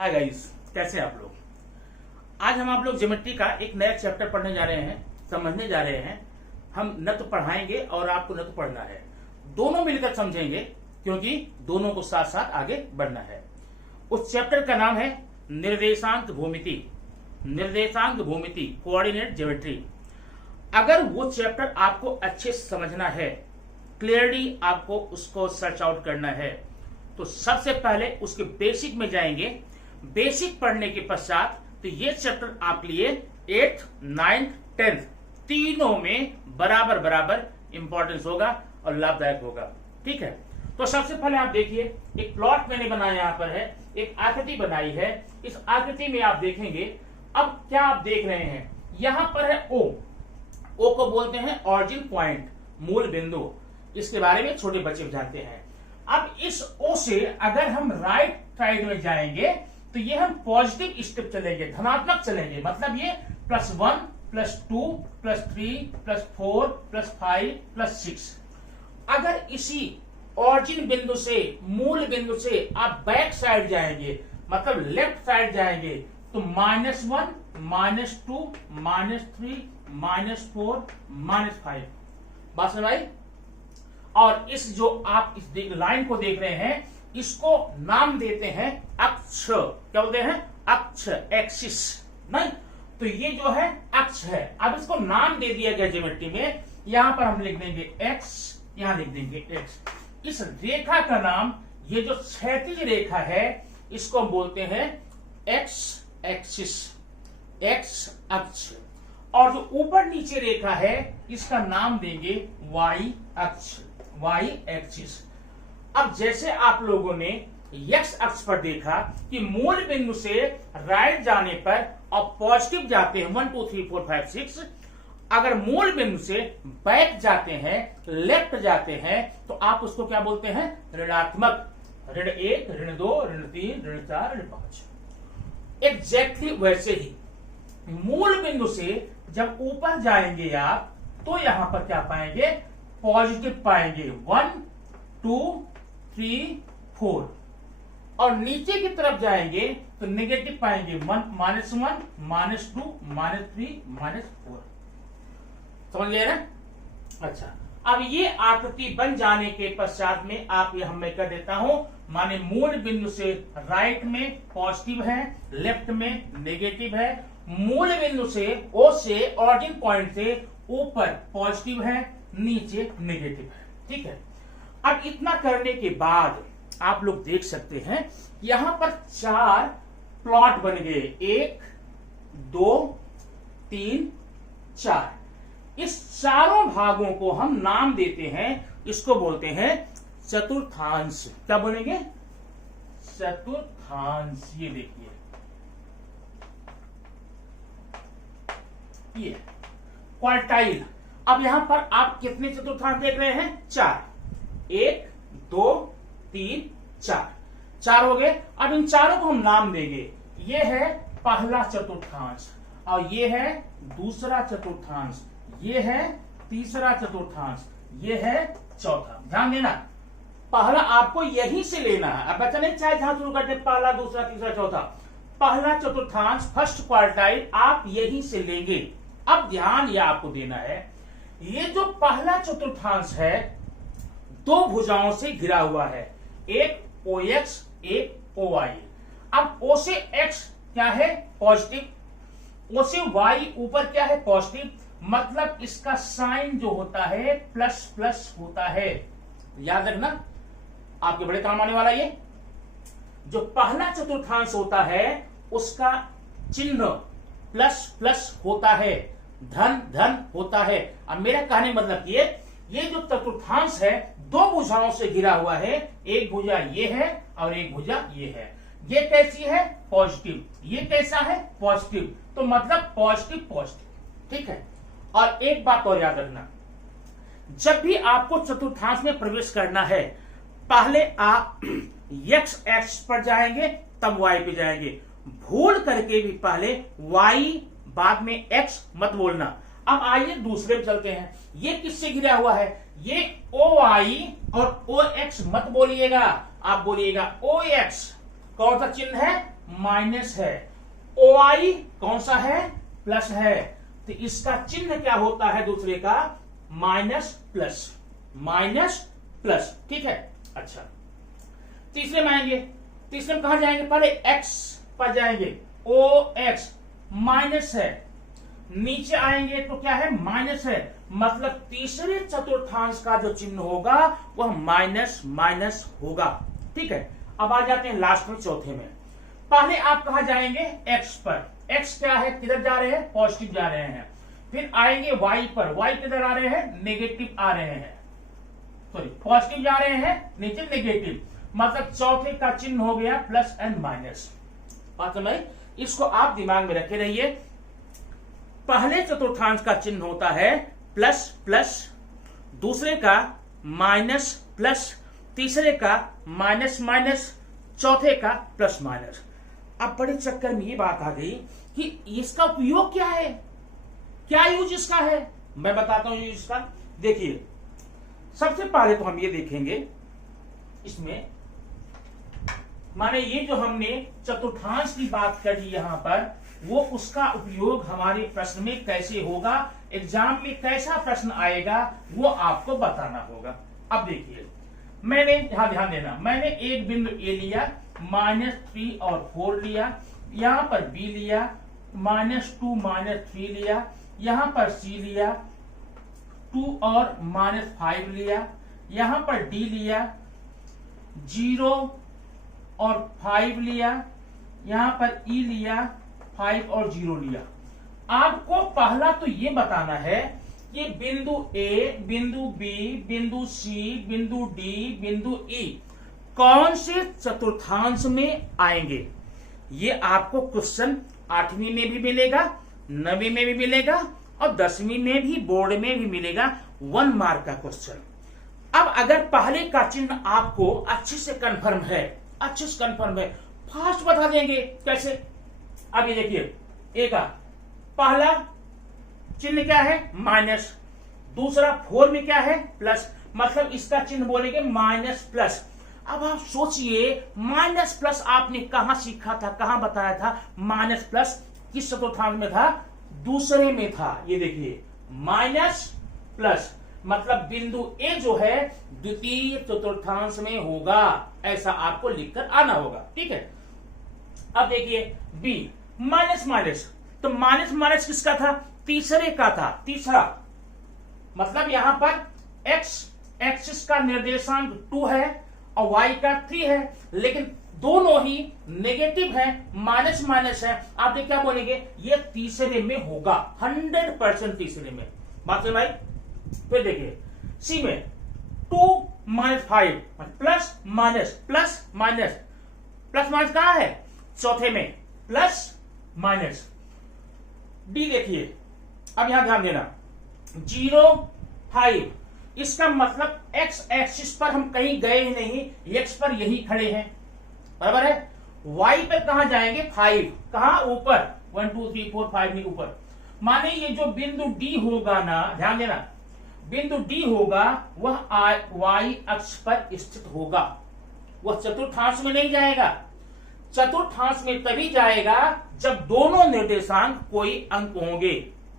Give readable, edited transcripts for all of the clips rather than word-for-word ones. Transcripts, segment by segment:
Hi guys, कैसे हैं आप लोग। आज हम आप लोग ज्योमेट्री का एक नया चैप्टर पढ़ने जा रहे हैं, समझने जा रहे हैं। हम न तो पढ़ाएंगे और आपको न तो पढ़ना है, दोनों मिलकर समझेंगे, क्योंकि दोनों को साथ साथ आगे बढ़ना है। उस चैप्टर का नाम है निर्देशांक भूमिति। निर्देशांक भूमिति, कोऑर्डिनेट ज्योमेट्री। अगर वो चैप्टर आपको अच्छे से समझना है, क्लियरली आपको उसको सर्च आउट करना है, तो सबसे पहले उसके बेसिक में जाएंगे। बेसिक पढ़ने के पश्चात तो ये चैप्टर आप लिए 8th, 9th, 10th तीनों में बराबर बराबर इंपॉर्टेंस होगा और लाभदायक होगा। ठीक है, तो सबसे पहले आप देखिए, एक प्लॉट मैंने बनाया यहाँ पर है, एक आकृति बनाई है। इस आकृति में आप देखेंगे, अब क्या आप देख रहे हैं, यहां पर है ओ। ओ को बोलते हैं ऑरिजिन पॉइंट, मूल बिंदु। इसके बारे में छोटे बच्चे जानते हैं। अब इस ओ से अगर हम राइट साइड में जाएंगे तो ये हम पॉजिटिव स्टेप चलेंगे, धनात्मक चलेंगे। मतलब ये +1, +2, +3, +4, +5, +6। अगर इसी ऑरिजिन बिंदु से, मूल बिंदु से आप बैक साइड जाएंगे, मतलब लेफ्ट साइड जाएंगे, तो -1, -2, -3, -4, -5। बात समझ आई। और इस जो आप इस लाइन को देख रहे हैं, इसको नाम देते हैं अक्ष। क्या बोलते हैं? अक्ष, एक्सिस। नहीं, तो ये जो है अक्ष है। अब इसको नाम दे दिया गया ज्योमेट्री में। यहां पर हम लिख देंगे एक्स, यहां लिख देंगे एक्स। इस रेखा का नाम, ये जो क्षैतिज रेखा है, इसको हम बोलते हैं एक्स एक्सिस, एक्स अक्ष। और जो ऊपर नीचे रेखा है, इसका नाम देंगे वाई अक्ष, वाई एक्सिस। अब जैसे आप लोगों ने एक्स अक्ष पर देखा कि मूल बिंदु से राइट जाने पर और पॉजिटिव जाते हैं 1 2 3 4 5 6। अगर मूल बिंदु से बैक जाते हैं, लेफ्ट जाते हैं, तो आप उसको क्या बोलते हैं? ऋणात्मक। ऋण 1, ऋण 2, ऋण 3, ऋण 4, ऋण 5। एग्जैक्टली वैसे ही मूल बिंदु से जब ऊपर जाएंगे आप, तो यहां पर क्या पाएंगे? पॉजिटिव पाएंगे 1 2 3 4। और नीचे की तरफ जाएंगे तो नेगेटिव पाएंगे -1, -2, -3, -4। समझ गए ना? अच्छा, अब ये आकृति बन जाने के पश्चात में आप ये मैं कर देता हूं, माने मूल बिंदु से राइट में पॉजिटिव है, लेफ्ट में नेगेटिव है। मूल बिंदु से ओ से, ऑरिजिन पॉइंट से ऊपर पॉजिटिव है, नीचे नेगेटिव है। ठीक है, अब इतना करने के बाद आप लोग देख सकते हैं, यहां पर 4 प्लॉट बन गए। 1 2 3 4। इस चारों भागों को हम नाम देते हैं, इसको बोलते हैं चतुर्थांश। क्या बोलेंगे? चतुर्थांश। ये देखिए, ये क्वार्टाइल। अब यहां पर आप कितने चतुर्थांश देख रहे हैं? 4। 1 2 3 4, 4 हो गए। अब इन चारों को हम नाम देंगे। ये है पहला चतुर्थांश, और ये है दूसरा चतुर्थांश, ये है तीसरा चतुर्थांश, ये है चौथा। ध्यान देना, पहला आपको यहीं से लेना है। अब बच्चा नहीं चाहे जहां शुरू करते, पहला, दूसरा, तीसरा, चौथा। पहला चतुर्थांश, फर्स्ट क्वार्टाइल आप यहीं से लेंगे। अब ध्यान ये आपको देना है, ये जो पहला चतुर्थांश है, 2 भुजाओं से घिरा हुआ है, एक OX, एक OY। अब O से X क्या है? पॉजिटिव। O से Y ऊपर क्या है? पॉजिटिव। मतलब इसका साइन जो होता है प्लस प्लस होता है। याद रखना, आपके बड़े काम आने वाला। ये जो पहला चतुर्थांश होता है, उसका चिन्ह प्लस प्लस होता है, धन धन होता है। अब मेरा कहने मतलब ये जो चतुर्थांश है, 2 भुजाओं से घिरा हुआ है। एक भुजा ये है और एक भुजा ये है। ये कैसी है? पॉजिटिव। ये कैसा है? पॉजिटिव। तो मतलब पॉजिटिव पॉजिटिव। ठीक है, और एक बात और याद रखना, जब भी आपको चतुर्थांश में प्रवेश करना है, पहले आप x एक्स पर जाएंगे, तब y पे जाएंगे। भूल करके भी पहले y बाद में x मत बोलना। अब आइए दूसरे पे चलते हैं। ये किससे घिरा हुआ है? ये OY और OX मत बोलिएगा, आप बोलिएगा OX। कौन सा चिन्ह है? माइनस है, OI कौन सा है, प्लस है, तो इसका चिन्ह क्या होता है दूसरे का, माइनस प्लस, माइनस प्लस, ठीक है। अच्छा, तीसरे में आएंगे, तीसरे में कहा जाएंगे, पहले एक्स पर जाएंगे, OX माइनस है, नीचे आएंगे तो क्या है, माइनस है, मतलब तीसरे चतुर्थांश का जो चिन्ह होगा वह माइनस माइनस होगा, ठीक है। अब आ जाते हैं लास्ट में, चौथे में। पहले आप कहा जाएंगे एक्स पर, एक्स क्या है, किधर जा रहे हैं, पॉजिटिव जा रहे हैं। फिर आएंगे वाई पर, वाई किधर आ रहे हैं, नेगेटिव आ रहे हैं, सॉरी पॉजिटिव जा रहे हैं, नीचे नेगेटिव, मतलब चौथे का चिन्ह हो गया प्लस एंड माइनस। बात समझ, इसको आप दिमाग में रखे रहिए। पहले चतुर्थांश का चिन्ह होता है प्लस प्लस, दूसरे का माइनस प्लस, तीसरे का माइनस माइनस, चौथे का प्लस माइनस। अब बड़े चक्कर में ये बात आ गई कि इसका उपयोग क्या है, क्या यूज इसका है, मैं बताता हूं यूज इसका। देखिए, सबसे पहले तो हम ये देखेंगे इसमें, माने ये जो हमने चतुर्थांश की बात करी यहां पर, वो उसका उपयोग हमारे प्रश्न में कैसे होगा, एग्जाम में कैसा प्रश्न आएगा वो आपको बताना होगा। अब देखिए, मैंने यहां ध्यान देना, मैंने एक बिंदु ए लिया, -3 और 4 लिया, यहां पर बी लिया, -2 -3 लिया, यहां पर सी लिया, 2 और -5 लिया, यहां पर डी लिया, 0 और 5 लिया, यहां पर ई लिया, 5 और 0 लिया। आपको पहला तो ये बताना है कि बिंदु ए, बिंदु बी, बिंदु सी, बिंदु डी, बिंदु ई कौन से चतुर्थांश में आएंगे। ये आपको क्वेश्चन 8वीं में भी मिलेगा, 9वीं में भी मिलेगा और 10वीं में भी, बोर्ड में भी मिलेगा, 1 मार्क का क्वेश्चन। अब अगर पहले का चिन्ह आपको अच्छे से कंफर्म है, अच्छे से कंफर्म है, फास्ट बता देंगे कैसे। अब ये देखिए, ए का पहला चिन्ह क्या है, माइनस, दूसरा 4 में क्या है, प्लस, मतलब इसका चिन्ह बोलेंगे माइनस प्लस। अब आप सोचिए, माइनस प्लस आपने कहां सीखा था, कहां बताया था, माइनस प्लस किस चतुर्थांश में था, दूसरे में था। ये देखिए, माइनस प्लस, मतलब बिंदु ए जो है द्वितीय चतुर्थांश में होगा, ऐसा आपको लिखकर आना होगा, ठीक है। अब देखिए बी, माइनस माइनस, तो माइनस माइनस किसका था, तीसरे का था, तीसरा, मतलब यहां पर एक्स एक्सिस का निर्देशांक 2 है और वाई का 3 है, लेकिन दोनों ही नेगेटिव है, माइनस माइनस है। आप क्या बोलेंगे, ये तीसरे में होगा, 100% तीसरे में। बात समझ आई। फिर देखिए सी में 2 -5, plus minus, plus minus, plus minus कहां है, चौथे में, प्लस माइनस। डी देखिए, अब यहां ध्यान देना, 0 5, इसका मतलब एक्स एक्सिस पर हम कहीं गए ही नहीं, एक्स पर यही खड़े हैं, बराबर है। वाई पर कहां जाएंगे, 5, कहां, ऊपर, 1 2 3 4 5 नहीं, ऊपर। माने ये जो बिंदु डी होगा ना, ध्यान देना, बिंदु डी होगा वह वाई अक्ष पर स्थित होगा, वह चतुर्थांश में नहीं जाएगा। चतुर्थांश में तभी जाएगा जब दोनों निर्देशांक कोई अंक होंगे,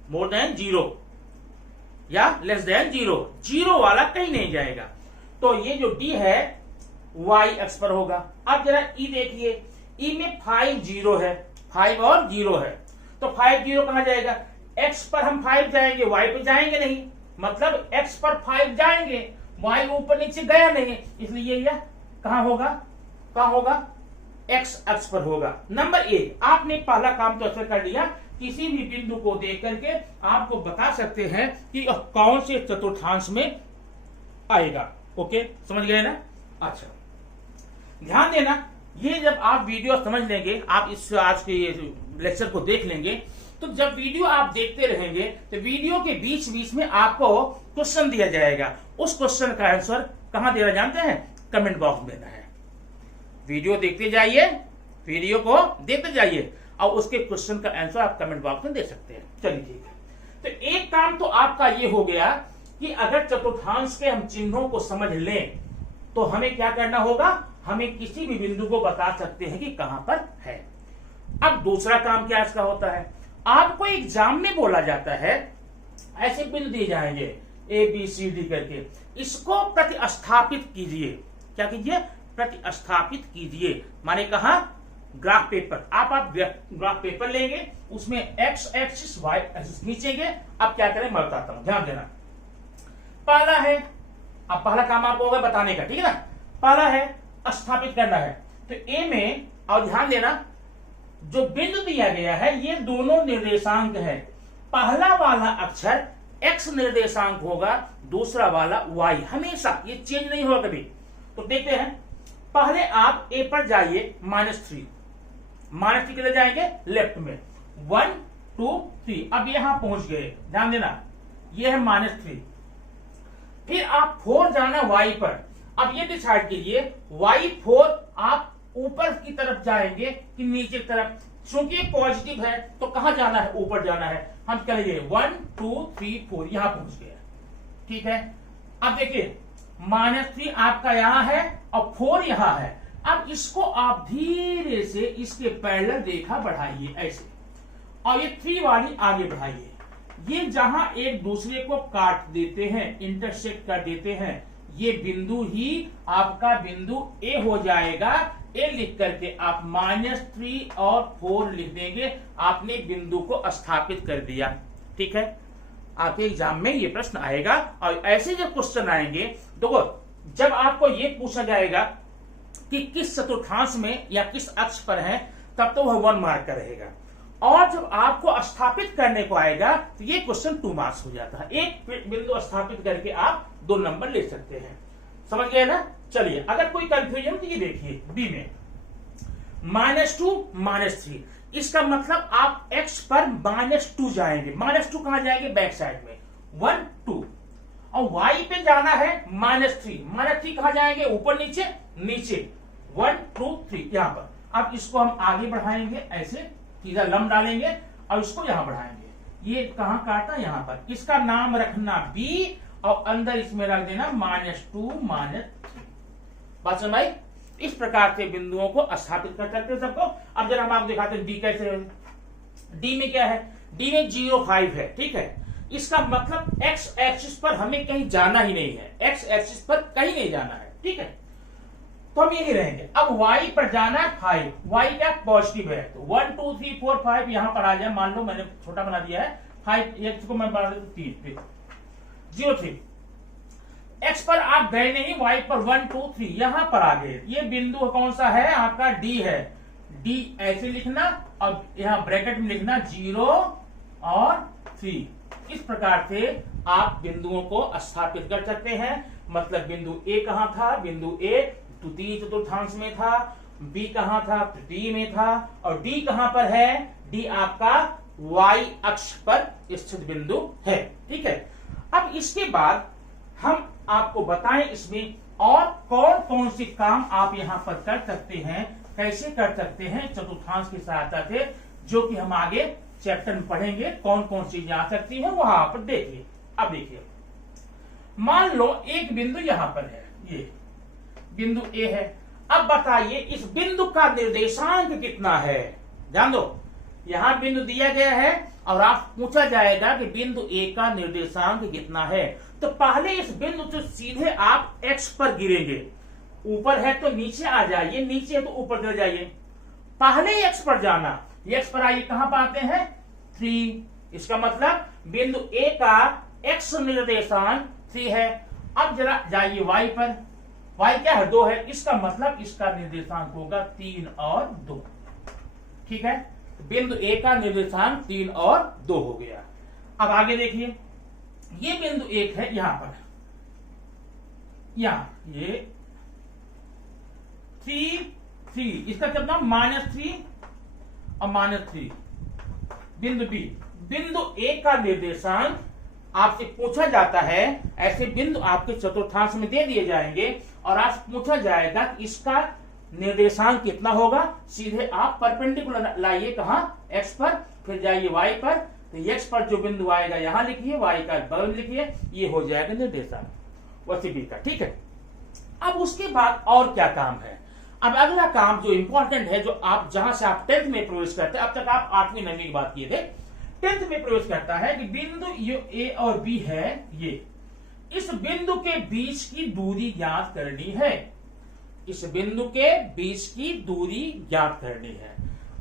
मोर देन 0 या लेस देन 0, 0 वाला कहीं नहीं जाएगा। तो ये जो डी है वाई अक्ष पर होगा। अब जरा ई देखिए, ई में 5 0 है, 5 और 0 है, तो 5 0 कहां जाएगा, एक्स पर हम 5 जाएंगे, वाई पे जाएंगे नहीं, मतलब एक्स पर 5 जाएंगे, वाई ऊपर नीचे गया नहीं, इसलिए यह कहां होगा, कहां होगा, एक्स अक्ष पर होगा। नंबर ए, आपने पहला काम तो अच्छा कर लिया, किसी भी बिंदु को देख करके आपको बता सकते हैं कि कौन से चतुर्थांश में आएगा। ओके, समझ गए ना। अच्छा, ध्यान देना, ये जब आप वीडियो समझ लेंगे, आप इस आज के लेक्चर को देख लेंगे, तो जब वीडियो आप देखते रहेंगे तो वीडियो के बीच बीच में आपको क्वेश्चन दिया जाएगा। उस क्वेश्चन का आंसर कहां देना जानते हैं, कमेंट बॉक्स में देना है। वीडियो देखते जाइए, वीडियो को देखते जाइए और उसके क्वेश्चन का आंसर आप कमेंट बॉक्स में दे सकते हैं। चलिए ठीक है, तो एक काम तो आपका ये हो गया कि अगर चतुर्थांश के हम चिन्हों को समझ लें तो हमें क्या करना होगा, हमें किसी भी बिंदु को बता सकते हैं कि कहां पर है। अब दूसरा काम क्या इसका होता है, आपको एग्जाम में बोला जाता है ऐसे बिंदु दिए जाएंगे ए बी सी डी करके, इसको प्रतिस्थापित कीजिए। क्या कीजिए, प्रतिस्थापित कीजिए। माने कहा ग्राफ पेपर, आप ग्राफ पेपर लेंगे, उसमें एक्स एक्सिस वाई एक्सिस खींचेंगे। अब क्या करें मैं बताता हूं, ध्यान देना। पहला है, अब पहला काम आपको होगा बताने का, ठीक है ना। पहला है स्थापित करना है, तो ए में, और ध्यान देना जो बिंदु दिया गया है ये दोनों निर्देशांक है। पहला वाला अक्षर एक्स निर्देशांक होगा, दूसरा वाला वाई, हमेशा ये चेंज नहीं होगा कभी। तो देखते हैं, पहले आप ए पर जाइए -3, -3 किधर जाएंगे, लेफ्ट में, 1 2 3। अब यहां पहुंच गए, ध्यान देना ये है -3। फिर आप 4 जाना वाई पर। अब ये डिसाइड कीजिए y4 आप ऊपर की तरफ जाएंगे कि नीचे की तरफ, क्योंकि पॉजिटिव है तो कहां जाना है, ऊपर जाना है। हम कहेंगे 1 2 3 4, यहां पहुंच गए, ठीक है। अब देखिए -3 आपका यहां है और 4 यहां है। अब इसको आप धीरे से इसके पैरेलल रेखा बढ़ाइए ऐसे, और ये 3 वाली आगे बढ़ाइए। ये जहां एक दूसरे को काट देते हैं, इंटरसेक्ट कर देते हैं, ये बिंदु ही आपका बिंदु ए हो जाएगा। ए लिख करके आप -3 और 4 लिख देंगे, आपने बिंदु को स्थापित कर दिया, ठीक है। आपके एग्जाम में ये प्रश्न आएगा, और ऐसे जब क्वेश्चन आएंगे देखो, जब आपको ये पूछा जाएगा कि किस चतुर्थांश में या किस अक्ष पर है, तब तो वह 1 मार्क का रहेगा। और जब आपको स्थापित करने को आएगा तो ये क्वेश्चन 2 मार्क्स हो जाता है। एक बिंदु स्थापित करके आप 2 नंबर ले सकते हैं, समझ गए ना। चलिए, अगर कोई कंफ्यूजन तो ये देखिए बी में -2 -3, इसका मतलब आप x पर -2 जाएंगे। -2 कहां जाएंगे, बैक साइड में, 1 2। और y पे जाना है -3 कहां जाएंगे, ऊपर नीचे, नीचे 1 2 3 यहां पर। अब इसको हम आगे बढ़ाएंगे ऐसे, सीधा लंब डालेंगे और इसको यहां बढ़ाएंगे। ये कहां काटा, यहां पर। इसका नाम रखना b और अंदर इसमें रख देना -2 -3। बात समझ आई। इस प्रकार से बिंदुओं को स्थापित कर सकते हैं सबको। अब जरा हम आपको दिखाते हैं डी कैसे है। डी में क्या है, डी में 0 5 है, ठीक है। इसका मतलब एक्स एक्सिस पर हमें कहीं जाना ही नहीं है, एक्स एक्सिस पर कहीं नहीं जाना है, ठीक है। तो हम यही रहेंगे। अब y पर जाना है 5, y क्या पॉजिटिव है, तो 1 2 3 4 5 यहां पर आ जाए। मान लो मैंने छोटा बना दिया है 5, इसको मैं बना देता 3 0 3। x पर आप गए नहीं, y पर 1 2 3 यहां पर आ गए। ये बिंदु कौन सा है आपका, d है। d ऐसे लिखना और यहां ब्रैकेट में लिखना 0 और 3। इस प्रकार से आप बिंदुओं को स्थापित कर सकते हैं। मतलब बिंदु a कहां था, बिंदु a तृतीय चतुर्थांश में था, b कहां था, तृतीय में था, और d कहां पर है, d आपका y अक्ष पर स्थित बिंदु है, ठीक है। अब इसके बाद हम आपको बताएं इसमें और कौन कौन से काम आप यहां पर कर सकते हैं, कैसे कर सकते हैं चतुर्थांश की सहायता से, जो कि हम आगे चैप्टर में पढ़ेंगे। कौन कौन चीजें आ सकती हैं वहां पर देखिए। अब देखिए, मान लो एक बिंदु यहां पर है, ये बिंदु ए है। अब बताइए इस बिंदु का निर्देशांक कितना है। ध्यान दो, यहां बिंदु दिया गया है और आप पूछा जाएगा कि बिंदु ए का निर्देशांक कितना है। तो पहले इस बिंदु से सीधे आप एक्स पर गिरेंगे। ऊपर है तो नीचे आ जाइए, नीचे है तो ऊपर चले जाइए। पहले एक्स पर जाना, एक्स पर आइए, कहां पर आते हैं 3। इसका मतलब बिंदु ए का एक्स निर्देशांक 3 है। अब जरा जाइए वाई पर, वाई क्या है, 2 है। इसका मतलब इसका निर्देशांक होगा 3 और 2, ठीक है। बिंदु ए का निर्देशांक 3 और 2 हो गया। अब आगे देखिए, ये बिंदु 1 है यहां पर, यहां ये 3 इसका कितना -3 और -3। बिंदु बी, बिंदु ए का निर्देशांक आपसे पूछा जाता है। ऐसे बिंदु आपके चतुर्थांश में दे दिए जाएंगे और आपसे पूछा जाएगा कि इसका निर्देशांक कितना होगा। सीधे आप परपेंडिकुलर लाइए, कहां, एक्स पर, फिर जाइए वाई पर। तो एक्स पर जो बिंदु आएगा यहां लिखिए, वाई का बगल लिखिए, ये हो जाएगा निर्देशांक वैसे बी का, ठीक है। अब उसके बाद और क्या काम है। अब अगला काम जो इंपॉर्टेंट है, जो आप जहां से आप 10th में प्रवेश करते हैं, अब तक आप 8वीं 9वीं की बात किए थे, 10th में प्रवेश करता है कि बिंदु ए और बी है, ये इस बिंदु के बीच की दूरी ज्ञात करनी है, इस बिंदु के बीच की दूरी ज्ञात करनी है।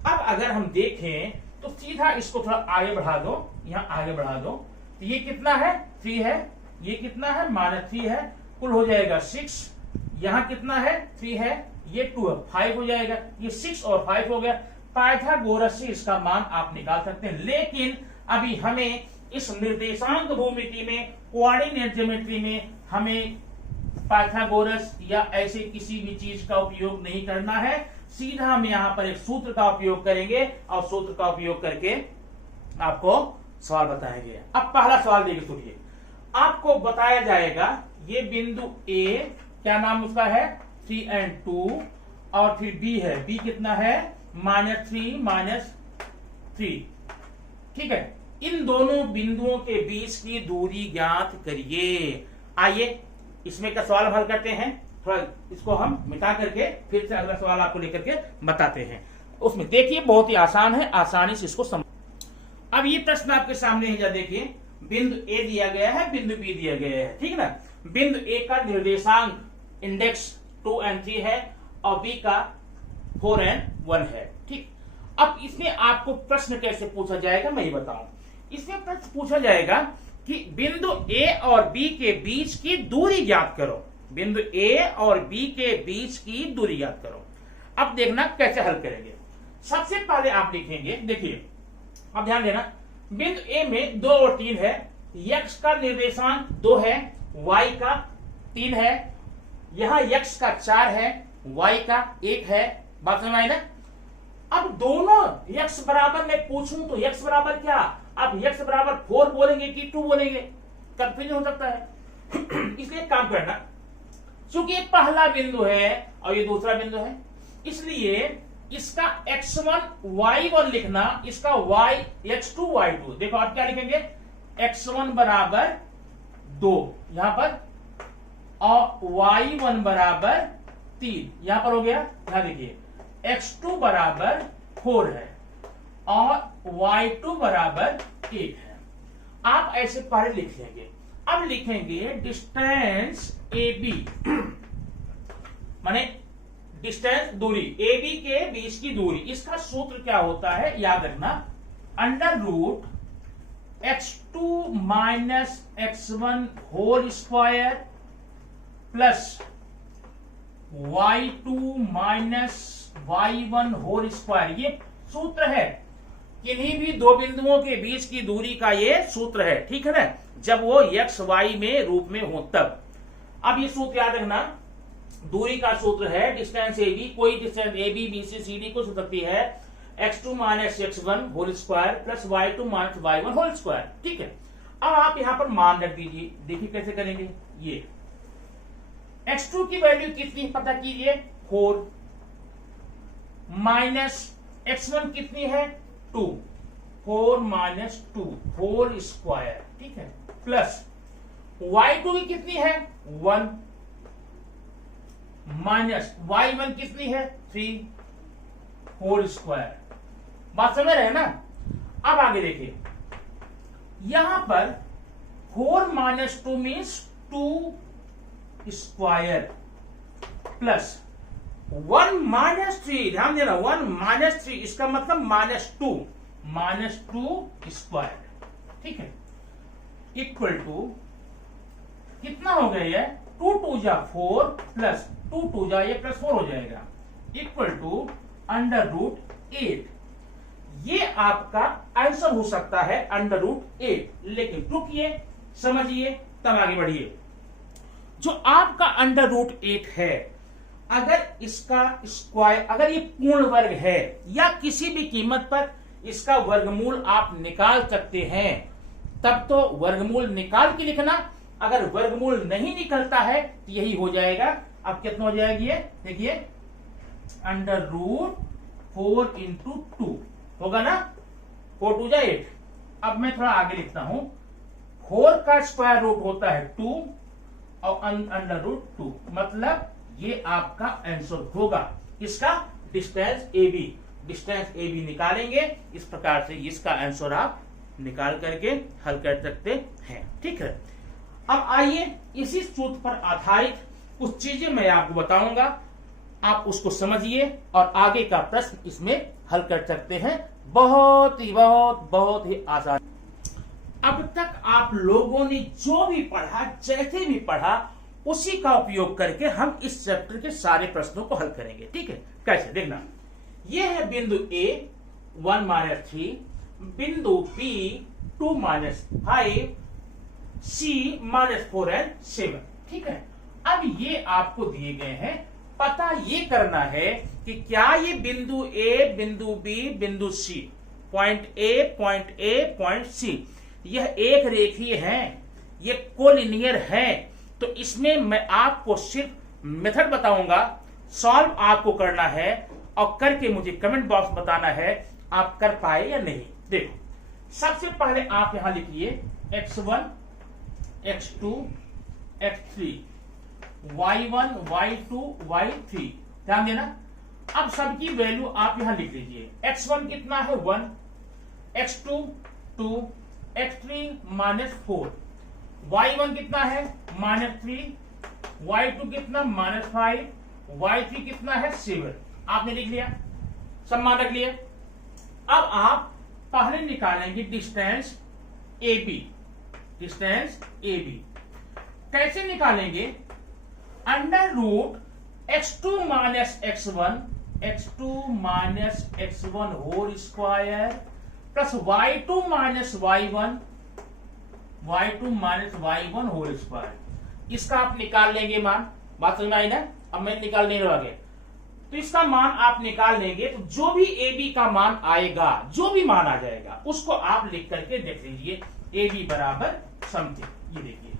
अब अगर हम देखें तो सीधा इसको थोड़ा आगे बढ़ा दो, यहां आगे बढ़ा दो, तो ये कितना है 3 है, ये कितना है -3 है, कुल हो जाएगा 6, यहां कितना है 3 है, ये 2 है, 5 हो जाएगा, ये 6 और 5 हो गया। पाइथागोरस से इसका मान आप निकाल सकते हैं, लेकिन अभी हमें इस निर्देशांक भूमिति में, कोऑर्डिनेट ज्योमेट्री में हमें पाइथागोरस या ऐसे किसी भी चीज का उपयोग नहीं करना है। सीधा हम यहां पर एक सूत्र का उपयोग करेंगे और सूत्र का उपयोग करके आपको सवाल बताएंगे। अब पहला सवाल देखिए, सुनिए, आपको बताया जाएगा ये बिंदु ए, क्या नाम उसका है 3 और 2, और फिर बी है, बी कितना है -3 -3, ठीक है। इन दोनों बिंदुओं के बीच की दूरी ज्ञात करिए। आइए इसमें का सवाल हल करते हैं, थोड़ा इसको हम मिटा करके फिर से अगला सवाल आपको लेकर के बताते हैं। उसमें देखिए बहुत ही आसान है, आसानी से इसको समझ। अब ये प्रश्न आपके सामने है, देखिए बिंदु ए दिया गया है, बिंदु बी दिया गया है, ठीक है ना। बिंदु ए का निर्देशांक इंडेक्स 2 और 3 है और बी का 4 और 1 है, ठीक। अब इसमें आपको प्रश्न कैसे पूछा जाएगा मैं ये बताऊं। इसमें प्रश्न पूछा जाएगा कि बिंदु ए और बी के बीच की दूरी ज्ञात करो, बिंदु ए और बी के बीच की दूरी ज्ञात करो। अब देखना कैसे हल करेंगे। सबसे पहले आप लिखेंगे, देखिए अब ध्यान देना, बिंदु ए में 2 और 3 है, x का निर्देशांक 2 है, y का 3 है, यहां x का 4 है, y का 1 है, बात समझ में आई ना। अब दोनों x बराबर मैं पूछूं तो x बराबर क्या, अब x बराबर 4 बोलेंगे कि 2 बोलेंगे, कंफ्यूजन हो सकता है। इसलिए काम करना, क्योंकि ये पहला बिंदु है और ये दूसरा बिंदु है, इसलिए इसका x1 y1 लिखना, इसका x2 y2। देखो आप क्या लिखेंगे, x1 बराबर 2 यहां पर और y1 बराबर 3 यहां पर हो गया। यहां देखिए x2 बराबर 4 है और y2 बराबर 1 है। आप ऐसे पहले लिख लेंगे। अब लिखेंगे डिस्टेंस AB, माने डिस्टेंस दूरी, ए बी के बीच की दूरी। इसका सूत्र क्या होता है याद रखना, √x2 - x1 whole square plus y2 - y1 whole square. ये सूत्र है, किन्हीं भी दो बिंदुओं के बीच की दूरी का ये सूत्र है, ठीक है ना, जब वो x y में रूप में हो तब। अब ये सूत्र याद रखना, दूरी का सूत्र है डिस्टेंस ए बी, कोई distance A B B C C D कुछ हो सकती है, x2 - x1 whole square plus y2 - y1 whole square, ठीक है। अब आप यहां पर मान रख दीजिए, देखिए कैसे करेंगे। ये x2 की वैल्यू कितनी पता कीजिए 4, माइनस x1 कितनी है 2, 4 - 2 होल स्क्वायर, ठीक है, प्लस y2 की कितनी है 1 माइनस y1 कितनी है 3 होल स्क्वायर। बात समझ रहे हैं ना। अब आगे देखिए, यहां पर 4 - 2 मीन्स 2 स्क्वायर प्लस 1 - 3, ध्यान देना 1 - 3 इसका मतलब -2 स्क्वायर, ठीक है, इक्वल टू कितना हो गया ये 2 2 जा 4 प्लस 2 2 जा ये प्लस 4 हो जाएगा, इक्वल टू √8। ये आपका आंसर हो सकता है √8, लेकिन रुकिए समझिए तब आगे बढ़िए। जो आपका √8 है, अगर इसका स्क्वायर, अगर ये पूर्ण वर्ग है या किसी भी कीमत पर इसका वर्गमूल आप निकाल सकते हैं, तब तो वर्गमूल निकाल के लिखना। अगर वर्गमूल नहीं निकलता है तो यही हो जाएगा। अब कितना हो जाएगी ये देखिए, √4 × 2 होगा ना, 4 2 जा 8। अब मैं थोड़ा आगे लिखता हूं, 4 का स्क्वायर रूट होता है 2 और √2, मतलब ये आपका आंसर होगा। इसका डिस्टेंस AB, डिस्टेंस AB निकालेंगे। इस प्रकार से इसका आंसर आप निकाल करके हल कर सकते हैं। ठीक है, अब आइए इसी सूत्र पर आधारित कुछ चीजें मैं आपको बताऊंगा, आप उसको समझिए और आगे का प्रश्न इसमें हल कर सकते हैं। बहुत ही आसान। अब तक आप लोगों ने जो भी पढ़ा, जैसे भी पढ़ा, उसी का उपयोग करके हम इस चैप्टर के सारे प्रश्नों को हल करेंगे। ठीक है, कैसे देखना, यह है बिंदु A 1 - 3, बिंदु B 2 - 5, C -4 और 7। ठीक है, अब ये आपको दिए गए हैं, पता ये करना है कि क्या ये बिंदु A, बिंदु B, बिंदु C, point A, point C, यह एक रेखीय है, ये कोलिनियर है। तो इसमें मैं आपको सिर्फ मेथड बताऊंगा, सॉल्व आपको करना है और करके मुझे कमेंट बॉक्स बताना है आप कर पाए या नहीं। देखो, सबसे पहले आप यहां लिखिए x1, x2, x3, y1, y2, y3। ध्यान देना, अब सबकी वैल्यू आप यहां लिख लीजिए। x1 कितना है 1, x2 2, x3 -4, y1 कितना है -3, y2 कितना -5, y3 कितना है 7। आपने लिख लिया, सब मान रख लिया। अब आप पहले निकालेंगे डिस्टेंस AB, डिस्टेंस AB कैसे निकालेंगे? Under root x2 - x1, x2 - x1 whole square plus y2 - y1, y2 - y1 whole square. इसका आप निकाल लेंगे मान। बात समझ में आई ना? अब मैं निकाल नहीं रहा आगे, तो इसका मान आप निकाल लेंगे तो जो भी AB का मान आएगा, जो भी मान आ जाएगा, उसको आप लिख करके देख लीजिए। AB बराबर समथिंग, ये देखिए।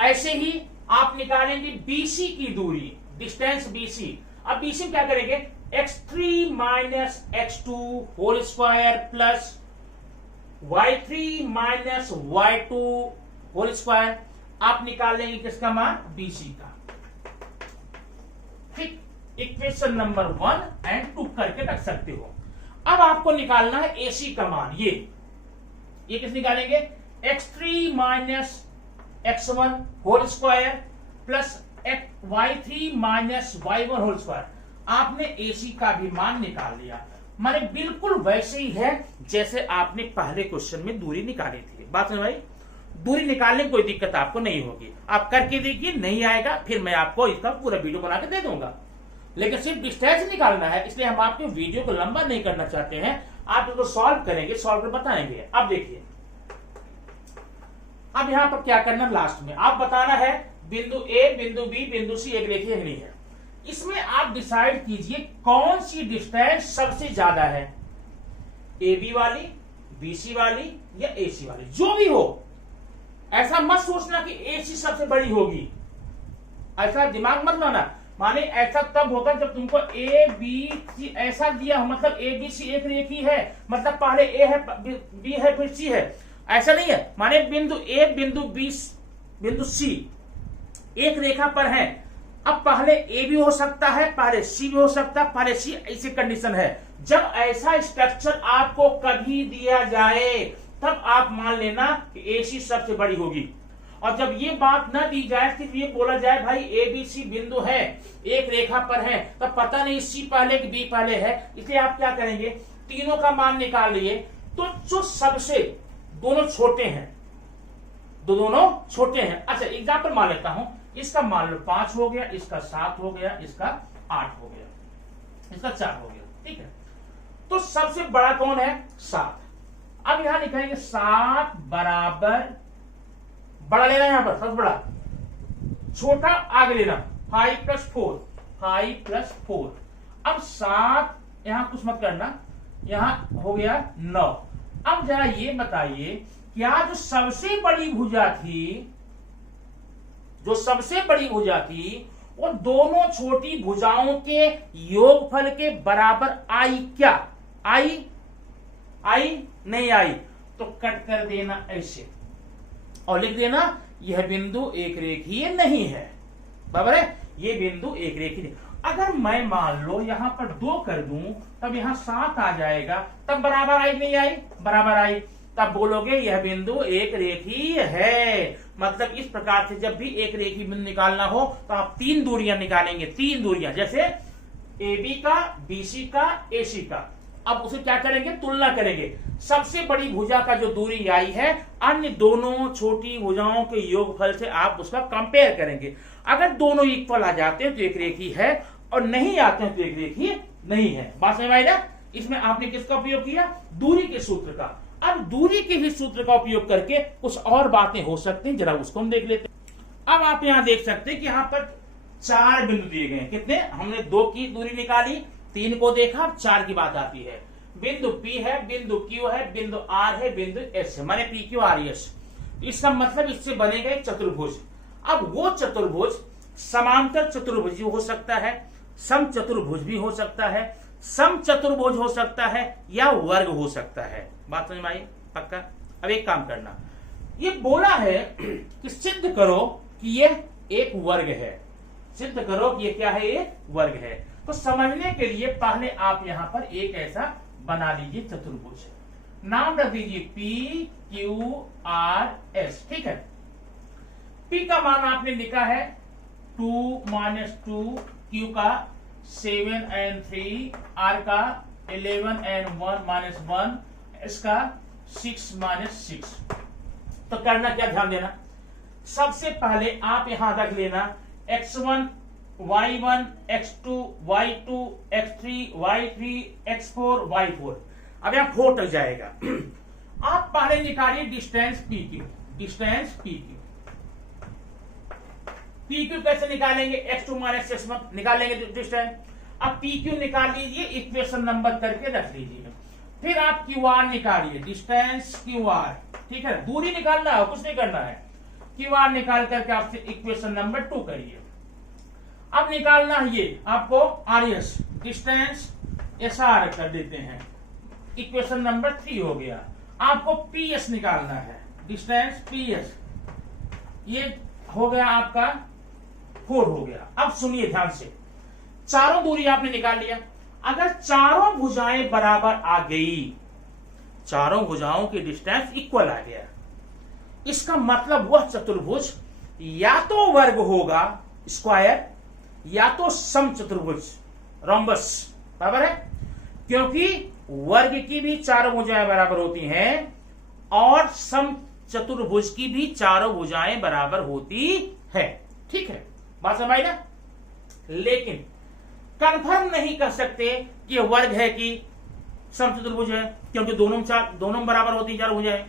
ऐसे ही आप निकालेंगे BC की दूरी, डिस्टेंस BC। अब BC में क्या करेंगे? x3 - x2 whole square plus y3 - y2 whole square. आप निकाल लेंगे किसका मान? BC का। ठीक, इक्वेशन नंबर 1 और 2 करके रख सकते हो। अब आपको निकालना है AC का मान। ये किस निकालेंगे? x3 - x1 whole square plus y3 - y1 whole square. आपने AC का भी मान निकाल लिया, माने बिल्कुल वैसे ही है जैसे आपने पहले क्वेश्चन में दूरी निकाली थी। बात समझ आई? दूरी निकालने में कोई दिक्कत आपको नहीं होगी। आप करके देखिए, नहीं आएगा फिर मैं आपको इसका पूरा वीडियो बना के दे दूंगा। लेकिन सिर्फ डिस्टेंस निकालना है, इसलिए हम आपके वीडियो को लंबा नहीं करना चाहते हैं। आप इसको सॉल्व करेंगे, सॉल्व कर बताएंगे। अब देखिए, अब यहां पर क्या करना, लास्ट में आप बताना है बिंदु A, बिंदु B, बिंदु C एक रेखीय नहीं है। इसमें आप डिसाइड कीजिए कौन सी डिस्टेंस सबसे ज्यादा है, AB वाली, BC वाली या AC वाली, जो भी हो। ऐसा मत सोचना कि AC सबसे बड़ी होगी, ऐसा दिमाग मत लाना। माने ऐसा तब होगा जब तुमको ABC ऐसा दिया हो, मतलब ABC एक रेखी है, मतलब पहले A है, B है, फिर C है। ऐसा नहीं है, माने बिंदु A, बिंदु B, बिंदु C एक रेखा पर है। अब पहले A भी हो सकता है, पहले C भी हो सकता है, पहले C, ऐसी कंडीशन है। जब ऐसा स्ट्रक्चर आपको कभी दिया जाए तब आप मान लेना कि AC सबसे बड़ी होगी। और जब ये बात ना दी जाए, सिर्फ ये बोला जाए भाई ABC बिंदु है, एक रेखा पर है, तब पता नहीं C पहले कि B पहले है। इसलिए आप क्या करेंगे, तीनों का मान निकाल लिए। तो जो सबसे दोनों छोटे हैं, दोनों छोटे हैं। अच्छा, एग्जाम्पल मान लेता हूं, इसका मान लो 5 हो गया, इसका 7 हो गया, इसका 8 हो गया, इसका 4 हो गया। ठीक है, तो सबसे बड़ा कौन है? 7। अब यहां लिखेंगे 7 बराबर, बड़ा लेना है यहां पर, सबसे बड़ा, छोटा आगे लेना, 5 + 4, 5 + 4। अब 7 यहां कुछ मत करना, यहां हो गया 9। अब जरा ये बताइए, क्या जो सबसे बड़ी भुजा थी, जो सबसे बड़ी भुजा थी, वो दोनों छोटी भुजाओं के योगफल के बराबर आई क्या? आई नहीं आई, तो कट कर देना ऐसे और लिख देना यह बिंदु एक रेखीय नहीं है। बराबर है, ये बिंदु एक रेखीय नहीं। अगर मैं मान लो यहां पर 2 कर दूं तब यहां 7 आ जाएगा, तब बराबर आई नहीं आई? बराबर आई। तब बोलोगे यह बिंदु एक रेखीय है। मतलब इस प्रकार से जब भी एक रेखीय बिंदु निकालना हो तो आप 3 दूरियां निकालेंगे, 3 दूरियां, जैसे AB का, BC का, AC का। अब उसे क्या करेंगे? तुलना करेंगे। सबसे बड़ी भुजा का जो दूरी आई है अन्य दोनों छोटी भुजाओं के योगफल से आप उसका कंपेयर करेंगे। अगर दोनों इक्वल आ जाते हैं तो एक रेखीय है, और नहीं आते हैं तो एक रेखीय नहीं है। बात समझ में आई ना? इसमें आपने किसका उपयोग किया? दूरी के सूत्र का। अब दूरी के भी सूत्र का उपयोग करके कुछ और बातें हो सकती हैं, जरा उसको हम देख लेते हैं। अब आप यहां देख सकते हैं कि यहां पर 4 बिंदु दिए गए हैं। कितने? हमने 2 की दूरी निकाली, 3 को देखा, अब 4 की बात आती है। बिंदु P है, बिंदु Q है, बिंदु R है, बिंदु S है, माने PQRS। इसका मतलब इससे बनेगा एक चतुर्भुज। अब वो चतुर्भुज समांतर चतुर्भुज भी हो सकता है, सम चतुर्भुज भी हो सकता है, सम चतुर्भुज हो सकता है, या वर्ग हो सकता है। बात समझ में आई? पक्का? अब एक काम करना, ये बोला है कि सिद्ध करो कि यह एक वर्ग है। सिद्ध करो कि ये क्या है? एक वर्ग है। तो समझने के लिए पहले आप यहां पर एक ऐसा बना लीजिए चतुर्भुज, नाम रख दीजिए PQRS। ठीक है? P का मान आपने लिखा है 2 - 2, Q का 7 and 3, R का 11 and 1 - 1, S का 6 - 6। तो करना क्या? ध्यान देना, सबसे पहले आप यहां रख लेना X1 Y1 X2 Y2 X3 Y3 X4 Y4। अब यहां 4 तक जाएगा। आप पहले निकालिए डिस्टेंस PQ। डिस्टेंस PQ कैसे निकालेंगे? X2 - X1 निकालेंगे डिस्टेंस। अब PQ निकाल लीजिए, इक्वेशन नंबर करके रख लीजिए। फिर आप QR निकालिए, डिस्टेंस QR। ठीक है? दूरी निकालना है, कुछ नहीं करना है। QR निकाल करके आपसे इक्वेशन नंबर 2 करिए। अब निकालना है ये आपको RS, डिस्टेंस SR कर देते हैं, इक्वेशन नंबर 3 हो गया। आपको PS निकालना है, डिस्टेंस PS, ये हो गया आपका 4 हो गया। अब सुनिए ध्यान से, चारों दूरी आपने निकाल लिया। अगर चारों भुजाएं बराबर आ गई, चारों भुजाओं की डिस्टेंस इक्वल आ गया, इसका मतलब वह चतुर्भुज या तो वर्ग होगा, स्क्वायर, या तो सम चतुर्भुज, रोम्बस। बराबर है? क्योंकि वर्ग की भी चारों भुजाएं बराबर होती हैं और सम चतुर्भुज की भी चारों भुजाएं बराबर होती है। ठीक है? बात समझ आई ना? लेकिन कंफर्म नहीं कर सकते कि यह वर्ग है कि सम चतुर्भुज है, क्योंकि दोनों बराबर होती हैं चारों भुजाएं।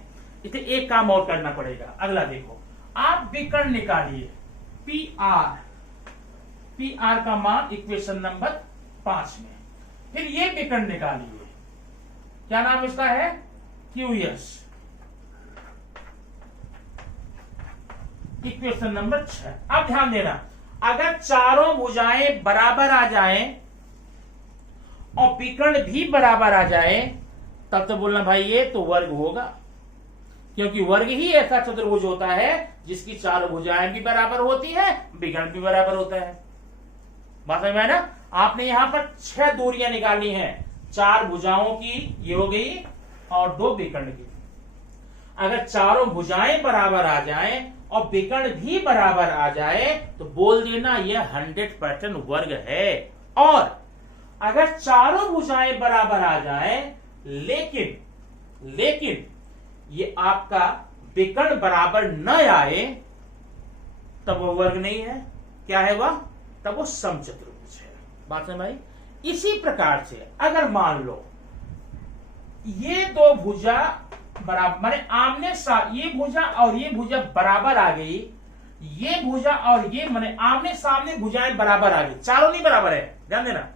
इसलिए एक काम और करना पड़ेगा। अगला देखो, आप विकर्ण निकालिए PR का मान इक्वेशन नंबर 5 में। फिर ये विकर्ण निकालिए, क्या नाम इसका है? QS, equation number 6। अब ध्यान देना, अगर चारों भुजाएं बराबर आ जाएं और विकर्ण भी बराबर आ जाए, तब तो बोलना भाई ये तो वर्ग होगा, क्योंकि वर्ग ही ऐसा चतुर्भुज होता है जिसकी चारों भुजाएं भी बराबर होती है, विकर्ण भी बराबर होता है। बात समझ में आया ना? आपने यहां पर 6 दूरियां निकाली हैं, 4 भुजाओं की ये हो गई और 2 विकर्ण की। अगर चारों भुजाएं बराबर आ जाएं और विकर्ण भी बराबर आ जाए तो बोल देना यह 100% वर्ग है। और अगर चारों भुजाएं बराबर आ जाएं लेकिन ये आपका विकर्ण बराबर न आए, तब वो वर्ग नहीं है। क्या है वह? तब वो समचतुर्भुज है। बात समझ आई? इसी प्रकार से अगर मान लो ये दो भुजा बराबर, माने आमने ये भुजा और ये भुजा बराबर आ गई, ये भुजा और ये माने आमने सामने भुजाएं बराबर आ गई, चारों नहीं बराबर है। ध्यान देना,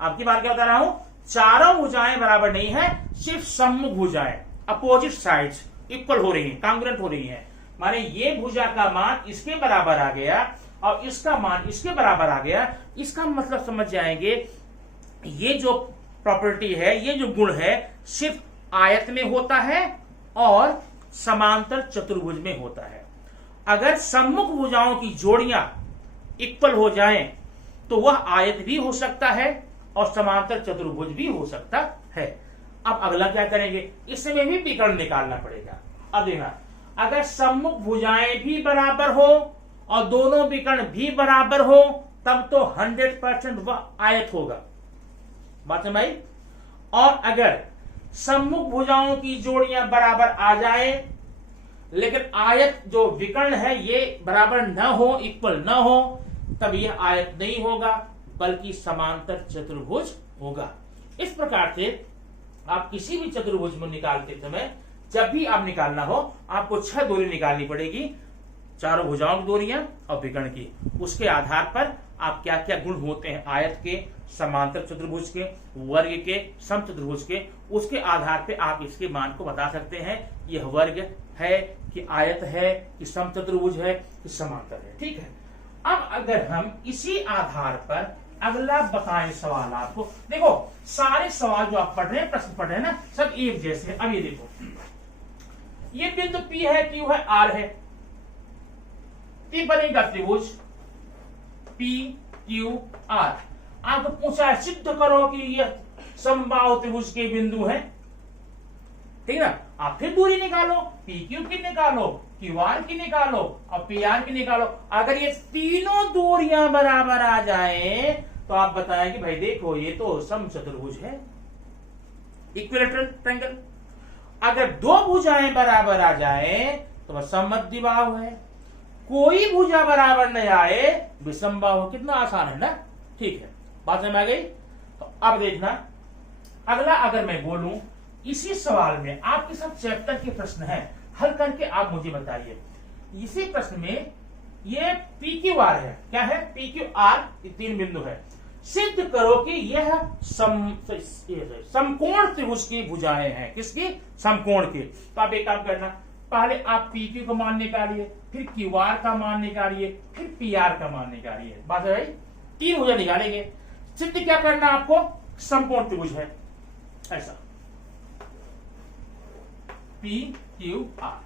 आपकी बात क्या बता रहा हूं, चारों भुजाएं बराबर नहीं है, सिर्फ सम्मुख भुजाएं अपोजिट साइड्स इक्वल हो रही हैं, कांग्रुएंट हो रही हैं। माने ये भुजा का मान इसके बराबर आ गया और इसका मान इसके बराबर आ गया। इसका मतलब समझ जाएंगे, ये जो प्रॉपर्टी है, ये जो गुण है, सिर्फ आयत में होता है और समांतर चतुर्भुज में होता है। अगर सम्मुख भुजाओं की जोड़ियां इक्वल हो जाएं, तो वह आयत भी हो सकता है और समांतर चतुर्भुज भी हो सकता है। अब अगला क्या करेंगे, इसमें भी विकर्ण निकालना पड़ेगा। अब देखना, अगर सम्मुख भुजाएं भी बराबर हो और दोनों विकर्ण भी बराबर हो तब तो 100% वह आयत होगा। बात समझ आई? और अगर सम्मुख भुजाओं की जोड़ियां बराबर आ जाए लेकिन आयत जो विकर्ण है ये बराबर न हो, इक्वल न हो, तब यह आयत नहीं होगा बल्कि समांतर चतुर्भुज होगा। इस प्रकार से आप किसी भी चतुर्भुज में निकालते समय जब भी आप निकालना हो आपको 6 दूरी निकालनी पड़ेगी, चारों भुजाओं की दूरियां और विकर्ण की। उसके आधार पर आप क्या क्या गुण होते हैं आयत के, समांतर चतुर्भुज के, वर्ग के, समचतुर्भुज के, उसके आधार पे आप इसके मान को बता सकते हैं यह वर्ग है कि आयत है कि समचतुर्भुज है कि समांतर है। ठीक है, अब अगर हम इसी आधार पर अगला बताएं सवाल आपको, देखो सारे सवाल जो आप पढ़ रहे हैं, प्रश्न पढ़ रहे हैं ना, सब एक जैसे। अब ये देखो, ये बिंदु P है, Q है, R है, बनेगा त्रिभुज P Q R। आपको पूछा है सिद्ध करो कि यह समबाहु त्रिभुज के बिंदु है, ठीक ना। आप फिर दूरी निकालो, PQ की निकालो, QR की निकालो और PR की निकालो। अगर ये तीनों दूरियां बराबर आ जाए तो आप बताएं कि भाई देखो ये तो समचतुर्भुज है, इक्विलेटरल ट्रायंगल। अगर दो भुजाएं बराबर आ जाए तो वह समद्विबाहु है, कोई भुजा बराबर नहीं आए विषमबाहु। कितना आसान है ना, ठीक है, बात समझ आ गई। तो अब देखना अगला, अगर मैं बोलूं इसी सवाल में आपके साथ चैप्टर के प्रश्न है, हल करके आप मुझे बताइए। इसी प्रश्न में ये PQR है, क्या है PQR, तीन बिंदु है। सिद्ध करो कि यह समकोण त्रिभुज की भुजाएं हैं। किसकी? समकोण की। तो आप एक काम करना, पहले आप PQ का मान निकालिए, फिर QR का मान निकालिए, फिर PR का मान निकालिए। बात है भाई, तीन भुजा निकालेंगे। सिद्ध क्या करना आपको, समकोण त्रिभुज है ऐसा PQR।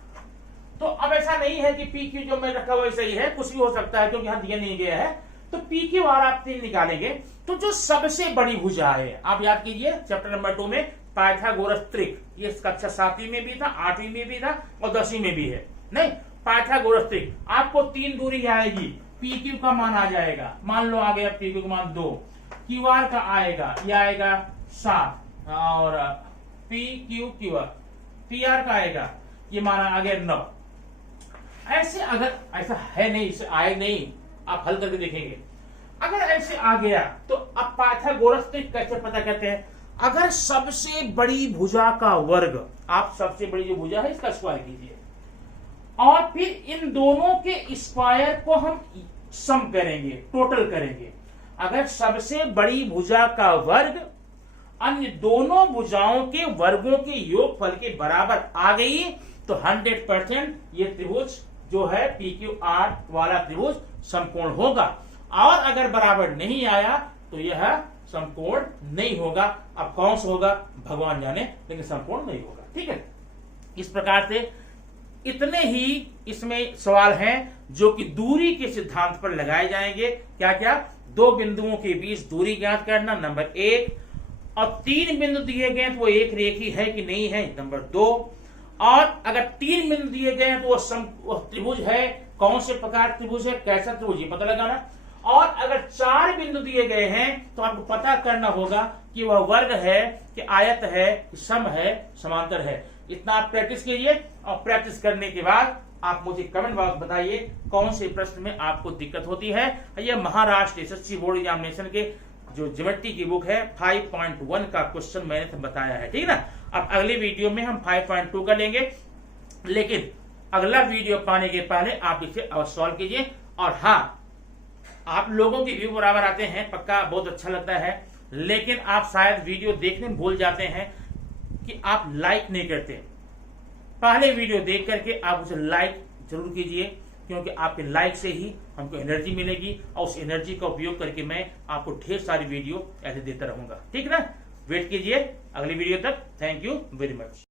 तो अब ऐसा नहीं है कि PQ जो मैं रखा हुआ सही है, कुछ भी हो सकता है क्योंकि यहां दिया नहीं गया है। तो PQR आप तीन निकालेंगे तो जो सबसे बड़ी भुजा है, आप याद कीजिए चैप्टर नंबर 2 में पाइथागोरस त्रिक, ये कक्षा 7वीं में भी था, 8वीं में भी था और 10वीं में भी है। नहीं, पाइथागोरस त्रिक आपको तीन दूरी आएगी, PQ का मान आ जाएगा, मान लो आ गया PQ का मान 2, QR का आएगा, ये आएगा 7 और PQQR, PR का आएगा, ये माना आ गया 9। ऐसे अगर ऐसा है नहीं, इसे आए नहीं, आप हल करके देखेंगे। अगर ऐसे आ गया तो अब पाइथागोरस त्रिक कैसे पता करते हैं, अगर सबसे बड़ी भुजा का वर्ग, आप सबसे बड़ी जो भुजा है इसका स्क्वायर कीजिए और फिर इन दोनों के स्क्वायर को हम सम करेंगे, टोटल करेंगे। अगर सबसे बड़ी भुजा का वर्ग अन्य दोनों भुजाओं के वर्गों के योगफल के बराबर आ गई तो 100% ये त्रिभुज जो है PQR वाला त्रिभुज समकोण होगा। और अगर बराबर नहीं आया तो यह समकोण नहीं होगा। अब कौन सा होगा भगवान जाने, लेकिन समकोण नहीं होगा। ठीक है, इस प्रकार से इतने ही इसमें सवाल हैं जो कि दूरी के सिद्धांत पर लगाए जाएंगे। क्या क्या? दो बिंदुओं के बीच दूरी ज्ञात करना नंबर 1, और तीन बिंदु दिए गए तो वो एक रेखी है कि नहीं है नंबर 2, और अगर तीन बिंदु दिए गए तो वो त्रिभुज है, कौन से प्रकार त्रिभुज है, कैसा त्रिभुज, ये पता लगाना। और अगर 4 बिंदु दिए गए हैं तो आपको पता करना होगा कि वह वर्ग है कि आयत है कि सम है, समांतर है। इतना आप प्रैक्टिस कीजिए और प्रैक्टिस करने के बाद आप मुझे कमेंट बॉक्स बताइए कौन से प्रश्न में आपको दिक्कत होती है। यह महाराष्ट्र एसएससी बोर्ड एग्जामिनेशन के जो ज्योमेट्री की बुक है 5.1 का क्वेश्चन मैंने बताया है, ठीक ना। अब अगली वीडियो में हम 5.2 का लेंगे, लेकिन अगला वीडियो पाने के पहले आप इसे अवश्य सॉल्व कीजिए। और हाँ, आप लोगों के व्यू बराबर आते हैं, पक्का बहुत अच्छा लगता है, लेकिन आप शायद वीडियो देखने में भूल जाते हैं कि आप लाइक नहीं करते। पहले वीडियो देख करके आप उसे लाइक जरूर कीजिए, क्योंकि आपके लाइक से ही हमको एनर्जी मिलेगी और उस एनर्जी का उपयोग करके मैं आपको ढेर सारी वीडियो ऐसे देता रहूंगा। ठीक ना, वेट कीजिए अगली वीडियो तक। Thank you very much.